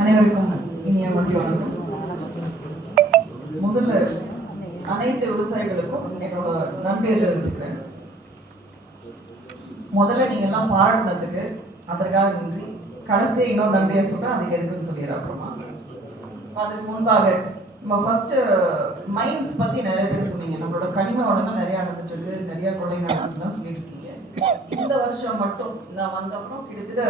அனைவருக்கும் இனிய மதிய வணக்கம். முதல்ல அனைத்து விவசாயிகளுக்கும் என்னோட நன்றியை தெரிவிச்சுக்கிறேன். முதல்ல நீங்க எல்லாம் பாராட்டினதுக்கு அதற்காக நன்றி. கடைசியாக இன்னொரு நன்றியை சொல்றேன், அதுக்கு எதுக்குன்னு சொல்லிடுறேன் அப்புறமா. அதுக்கு முன்பாக நம்ம ஃபர்ஸ்ட் மைன்ஸ் பத்தி நிறைய பேர் சொன்னீங்க. நம்மளோட கனிம வளங்கள் நிறைய நடந்துட்டு இருக்கு, நிறைய கொள்ளை நடந்துச்சுலாம் சொல்லிட்டு இருக்கீங்க. இந்த வருஷம் மட்டும் நான் வந்தப்பறம் கிட்டத்தட்ட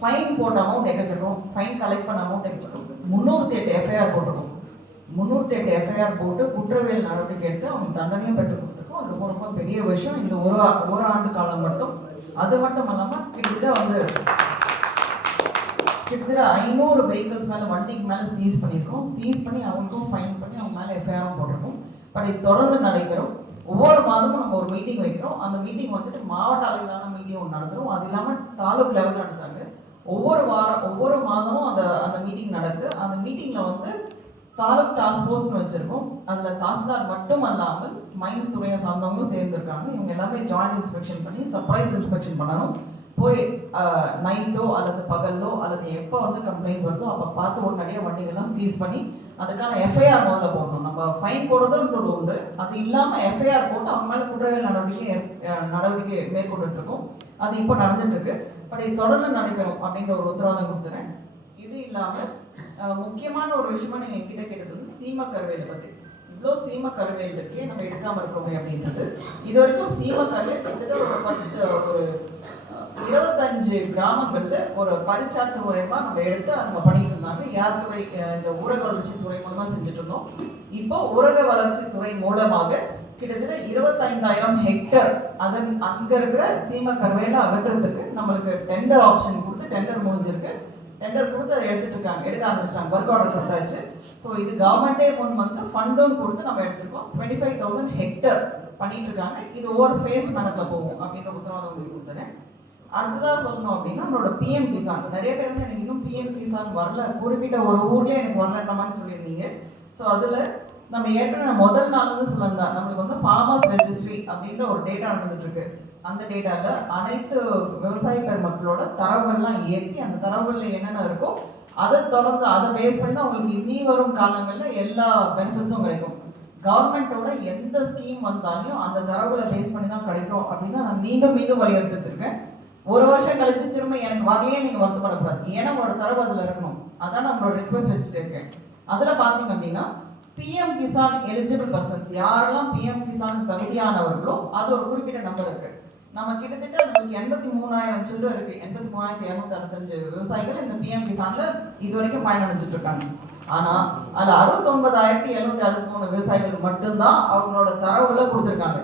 ஃபைன் போட்ட அமௌண்ட் எக்கச்சக்கம், ஃபைன் கலெக்ட் பண்ண அமௌண்ட் எக்கச்சக்கம். 308 எஃப்ஐஆர் போட்டிருக்கோம். 308 எஃப்ஐஆர் போட்டு குற்றவியல் நடவடிக்கை எடுத்து அவங்க தண்டனையும் பெற்றுக் கொடுத்துருக்கோம். அது ரொம்ப ரொம்ப பெரிய விஷயம். இந்த ஒரு ஆண்டு காலம் மட்டும். அது மட்டும் இல்லாமல் கிட்டத்தட்ட 500 வெஹிக்கிள்ஸ் மேலே, வண்டிக்கு மேலே சீஸ் பண்ணியிருக்கோம். சீஸ் பண்ணி அவங்களுக்கும் ஃபைன் பண்ணி அவங்க மேலே எஃப்ஐஆரும் போட்டிருக்கோம். பட் இது தொடர்ந்து நடைபெறும். ஒவ்வொரு மாதமும் நம்ம ஒரு மீட்டிங் வைக்கிறோம். அந்த மீட்டிங் வந்துட்டு மாவட்ட அளவிலான மீட்டிங் ஒன்று நடந்துடும். அது இல்லாமல் தாலுக் லெவலில் நடத்துறாங்க. ஒவ்வொரு மாதமும் அந்த மீட்டிங் நடக்குது. அந்த மீட்டிங்கில் தாலுக் டாஸ்க் ஃபோர்ஸ்னு வச்சுருக்கோம். அதில் தாசில்தார் மட்டும் அல்லாமல் மைன்ஸ் துறையை சார்ந்தவங்களும் சேர்ந்துருக்காங்க. இவங்க எல்லாமே ஜாயிண்ட் இன்ஸ்பெக்ஷன் பண்ணி சர்ப்ரைஸ் இன்ஸ்பெக்ஷன் பண்ணணும். போய் நைட்டோ அல்லது பகல்லோ அல்லது எப்போ கம்ப்ளைண்ட் வருதோ அப்போ பார்த்து உடனடியாக வண்டிகள்லாம் சீஸ் பண்ணி அதுக்கான எஃப்ஐஆர் முதல்ல போடணும். நம்ம ஃபைன் போடுறதுன்றது உண்டு. அது இல்லாமல் எஃப்ஐஆர் போட்டு அவங்க மேலே குற்றவியல் நடவடிக்கை மேற்கொண்டுட்டு இருக்கோம். அது இப்போ நடந்துட்டு இருக்கு. பட் இது தொடர்ந்து நடைபெறும் அப்படிங்கிற ஒரு உத்தரவாதம் கொடுத்துறேன். இது இல்லாமல் முக்கியமான ஒரு விஷயமா நீங்கள் என்கிட்ட கேட்டது சீம கருவேலை பற்றி. இவ்வளோ சீம கருவேல் இருக்கே, நம்ம எடுக்காமல் இருக்கோமே அப்படின்றது. இது வரைக்கும் சீம கருவேல் கிட்டத்தட்ட ஒரு 25 கிராமங்களில் ஒரு பரிச்சார்த்து மூலயமா நம்ம எடுத்து நம்ம பண்ணிட்டு இருந்தாங்க. யாத்துறை இந்த ஊரக வளர்ச்சி துறை மூலமா செஞ்சுட்டு இருந்தோம். இப்போ ஊரக வளர்ச்சி துறை மூலமாக கிட்டத்தட்ட 25,000 ஹெக்டர் அங்க இருக்கிற சீம கருவேலை அகற்றுறதுக்கு நம்மளுக்கு டெண்டர் ஆப்ஷன் கொடுத்து டெண்டர் முடிஞ்சிருக்கு. டெண்டர் கொடுத்து அதை எடுக்க ஆரம்பிச்சிட்டாங்க. ஒர்க் ஆர்டர் கொடுத்தாச்சு. ஸோ இது கவர்மெண்டே ஃபண்டும் கொடுத்து நம்ம எடுத்துருக்கோம். 25,000 ஹெக்டர் பண்ணிட்டு இருக்காங்க. இது ஒவ்வொரு ஃபேஸ் கணக்கில் போகும் அப்படின்ற உத்தரவாதம் உங்களுக்கு கொடுத்துறேன். அடுத்ததாக சொல்லணும் அப்படின்னா நம்மளோட பிஎம் கிசான். நிறைய பேர் எனக்கு இன்னும் பிஎம் கிசான் வரல, குறிப்பிட்ட ஒரு ஊர்லேயே எனக்கு வரலன்ற மாதிரி சொல்லியிருந்தீங்க. ஸோ அதில் நம்ம ஏற்கனவே முதல் நாள்னு சொல்லியிருந்தா நம்மளுக்கு ஃபார்மர்ஸ் ரெஜிஸ்ட்ரி அப்படின்ற ஒரு டேட்டா நடந்துட்டு இருக்கு. அந்த டேட்டாவில் அனைத்து விவசாய பெருமக்களோட தரவுகள்லாம் ஏற்றி அந்த தரவுகளில் என்னென்ன இருக்கோ அதை தொடர்ந்து அதை பேஸ் பண்ணி தான் உங்களுக்கு இனி வரும் காலங்களில் எல்லா பெனிஃபிட்ஸும் கிடைக்கும். கவர்மெண்ட்டோட எந்த ஸ்கீம் வந்தாலும் அந்த தரவுகளை பேஸ் பண்ணி தான் கிடைக்கும் அப்படின்னு நான் மீண்டும் வலியுறுத்திட்டு இருக்கேன். ஒரு வருஷம் கழிச்சு திரும்ப எனக்கு வரலையே நீங்கள் வருத்தப்படக்கூடாது. ஏன்னா உங்களோட தரவு அதில் இருக்கணும். அதான் நம்மளோட ரிக்வெஸ்ட் வச்சுட்டு இருக்கேன். அதில் பார்த்தீங்க அப்படின்னா பிஎம் கிசான் எலிஜிபிள் பர்சன்ஸ் யாரெல்லாம் பிஎம் கிசான் தகுதியானவர்களோ அது ஒரு குறிப்பிட்ட நம்பர் இருக்கு. நம்ம கிட்டத்தட்ட நமக்கு 83,000 சில்லறை இருக்கு. 83,265 விவசாயிகள் இந்த பிஎம் கிசான்ல இது வரைக்கும் பயனடைஞ்சிட்டு இருக்காங்க. ஆனா அது 69,763 விவசாயிகள் மட்டும்தான் அவங்களோட தரவுகளை கொடுத்துருக்காங்க.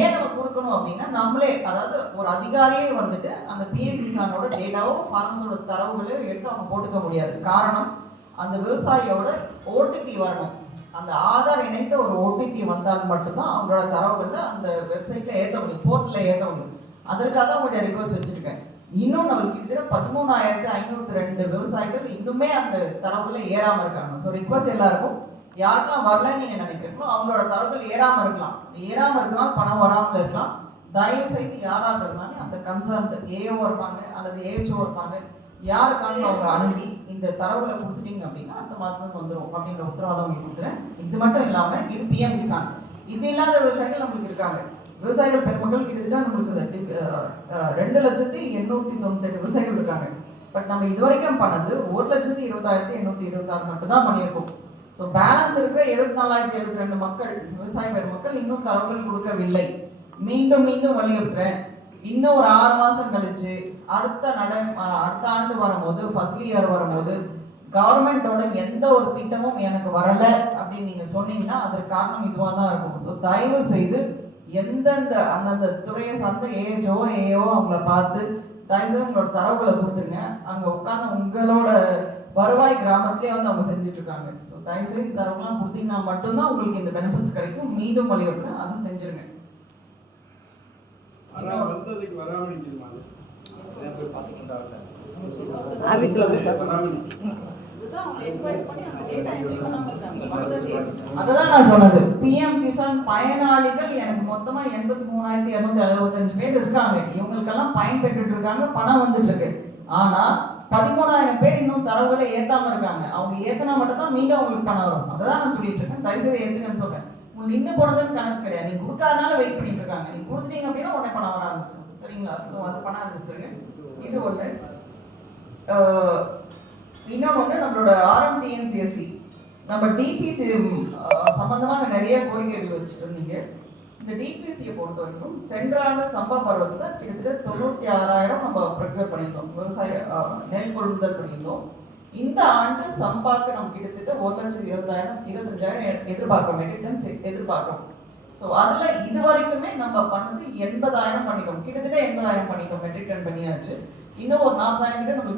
ஏன் நம்ம கொடுக்கணும் அப்படின்னா நம்மளே, அதாவது ஒரு அதிகாரியே அந்த பிஎம் கிசானோட டேட்டாவோ ஃபார்மர்ஸோட தரவுகளையோ எடுத்து அவங்க போட்டுக்க முடியாது. காரணம், அந்த விவசாயியோட ஓடிபி வரணும். அந்த ஆதார் இணைத்த ஒரு ஓடிபி வந்தால் மட்டும்தான் அவங்களோட தரவுகளை அந்த வெப்சைட்ல ஏற்ற முடியும், போர்ட்டலில் ஏற்ற முடியும். அதற்காக தான் உங்களுடைய ரிக்வஸ்ட் வச்சிருக்கேன். இன்னும் நம்மளுக்கு கிட்டத்தட்ட 13,502 விவசாயிகள் இன்னுமே அந்த தரவுகளை ஏறாம இருக்காங்க. ஸோ ரிக்வஸ்ட் எல்லாருக்கும், யாருக்கெல்லாம் வரலன்னு நீங்க நினைக்கிறீங்களோ அவங்களோட தரவுகள் ஏறாம இருக்கலாம், பணம் வராமல் இருக்கலாம். தயவு செய்து யாராக இருந்தாலும் அந்த கன்சர்ன் ஏஓ இருப்பாங்க அல்லது ஏஹெச்ஓ இருப்பாங்க, யாருக்கான அவங்க அணுகி இந்த தரவுகளை கொடுத்துட்டீங்க அப்படின்னா அடுத்த மாதத்துல வந்துடும் அப்படின்ற உத்தரவாதம் உங்களுக்கு கொடுத்துறேன். இது மட்டும் இல்லாம இது பிஎம் கிசான். இது இல்லாத விவசாயிகள் நம்மளுக்கு இருக்காங்க. விவசாயிகள் பெருமக்கள் கிட்டத்தட்ட நம்மளுக்கு 2,898,000 விவசாயிகள் இருக்காங்க. பட் நம்ம இது வரைக்கும் பண்ணது 1,20,826 மட்டும் தான் பண்ணியிருக்கோம். ஸோ பேலன்ஸ் இருக்கிற 74,072 மக்கள், விவசாய பெருமக்கள் இன்னும் தரவுகள் கொடுக்கவில்லை. மீண்டும் வலியுறுத்துறேன். இன்னும் ஒரு 6 மாசம் கழிச்சு அடுத்த ஆண்டு வரும்போது, ஃபர்ஸ்ட் இயர் வரும்போது கவர்மெண்டோட எந்த ஒரு திட்டமும் எனக்கு வரல அப்படின்னு நீங்க சொன்னீங்கன்னா அதற்கு காரணம் இதுவாக தான் இருக்கும். ஸோ தயவு செய்து அந்தந்த துறையை சார்ந்த ஏஹெச்ஓ ஏஓ அவங்கள பார்த்து தயவு செய்து உங்களோட தரவுகளை கொடுத்துருங்க. அங்கே உட்காந்து உங்களோட வருவாய் கிராமத்திலே அவங்க செஞ்சுட்டு இருக்காங்க. ஸோ தயவு செய்து தரவுலாம் கொடுத்தீங்கன்னா மட்டும்தான் உங்களுக்கு இந்த பெனிஃபிட்ஸ் கிடைக்கும். மீண்டும் வலியுறுத்துறேன், அது செஞ்சிருங்க. அதான் நான் சொன்னது. பிஎம் கிசான் பயனாளிகள் எனக்கு மொத்தமா 83,265 பேர் இருக்காங்க. இவங்களுக்கெல்லாம் பயன்பெற்று இருக்காங்க, பணம் வந்துட்டு இருக்கு. ஆனா 13,000 பேர் இன்னும் தரவுகளை ஏத்தாம இருக்காங்க. அவங்க ஏத்தனா மட்டும் தான் மீண்டும் அவங்களுக்கு பணம் வரும். அதான் நான் சொல்லிட்டு இருக்கேன். தயவுசெய்து ஏத்துங்கன்னு சொல்றேன். உங்களுக்கு நின்று போனதுன்னு கணக்கு கிடையாது. நீங்க கொடுக்காதனால வெயிட் பண்ணிட்டு இருக்காங்க. நீங்க கொடுத்துட்டீங்க அப்படின்னா உடனே பணம் வர ஆரம்பிச்சிடும். சரிங்களா? அது பண்ண ஆரம்பிச்சிருங்க. இது ஒண்ணு. இன்னொன்று வந்து நம்மளோட RMTNCSC நம்ம டிபிசி சம்பந்தமாக நிறைய கோரிக்கைகள் வச்சுட்டு இருந்தீங்க. இந்த டிபிசியை பொறுத்த வரைக்கும் சென்ற ஆண்டு சம்பா பருவத்தில் கிட்டத்தட்ட 96,000 நம்ம ப்ரொக்யூர் பண்ணியிருந்தோம். விவசாய நெல் கொள்முதல் பண்ணியிருந்தோம். இந்த ஆண்டு சம்பாக்கு நம்ம கிட்டத்தட்ட 1,20,000 25,000 எதிர்பார்க்கிறோம், மெட்ரிக் டன்ஸ் எதிர்பார்க்கிறோம். ஸோ அதில் இது வரைக்குமே நம்ம பண்ணது 80,000 பண்ணிட்டோம். கிட்டத்தட்ட 80,000 பண்ணிட்டோம், மெட்ரிக் டன் பண்ணியாச்சு. இன்னும் ஒரு 40,000 கிட்ட நம்ம